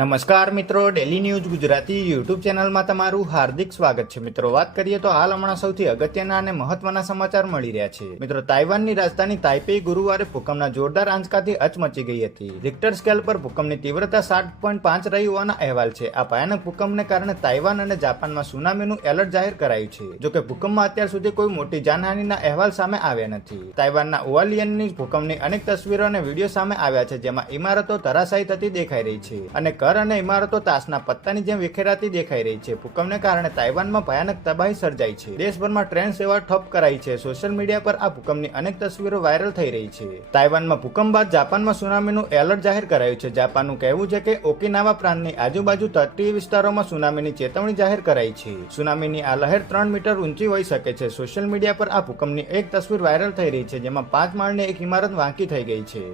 નમસ્કાર મિત્રો, daily news Gujarati YouTube ચેનલમાં તમારું હાર્દિક સ્વાગત છે. મિત્રો, વાત કરીએ તો હાલ હમણાં સૌથી અગત્યના અને મહત્વના સમાચાર મળી રહ્યા છે. મિત્રો, તાઇવાનની રાજધાની તાઇપેઈ ગુરુવારે ભૂકંપના જોરદાર આંચકાથી અચમચી ગઈ હતી. રિક્ટર સ્કેલ પર ભૂકંપની તીવ્રતા 7.5 રહી હોવાના અહેવાલ છે. આ ભયાનક ભૂકંપને કારણે તાઇવાન અને જાપાનમાં સુનામીનું એલર્ટ જાહેર કરાયું છે. જોકે ભૂકંપમાં અત્યાર સુધી કોઈ મોટી જાનહાનિના અહેવાલ સામે આવ્યા નથી. તાઇવાનના ઓવાલિયનની ભૂકંપની અનેક તસવીરો અને વિડીયો સામે આવ્યા છે, જેમાં ઇમારતો ધરાશાયી થતી દેખાઈ રહી છે અને ઘર અને ઇમારતો તાશના પત્તાની જેમ વિખેરાતી દેખાઈ રહી છે. ભૂકંપને કારણે તાઇવાનમાં ભયાનક તબાહી સર્જાઈ છે. દેશભરમાં ટ્રેન સેવા ઠપ કરાઈ છે. સોશિયલ મીડિયા પર આ ભૂકંપની અનેક તસવીરો વાયરલ થઈ રહી છે. તાઇવાનમાં ભૂકંપ બાદ જાપાનમાં સુનામીનું એલર્ટ જાહેર કરાયું છે. જાપાનનું કહેવું છે કે ઓકિનાવા પ્રાંતની આજુબાજુ તટીય વિસ્તારોમાં સુનામીની ચેતવણી જાહેર કરાઈ છે. સુનામીની આ લહેર 3 મીટર ઊંચી હોઈ શકે છે. સોશિયલ મીડિયા પર આ ભૂકંપની એક તસવીર વાયરલ થઈ રહી છે, જેમાં 5 માળની એક ઇમારત વાંકી થઈ ગઈ છે.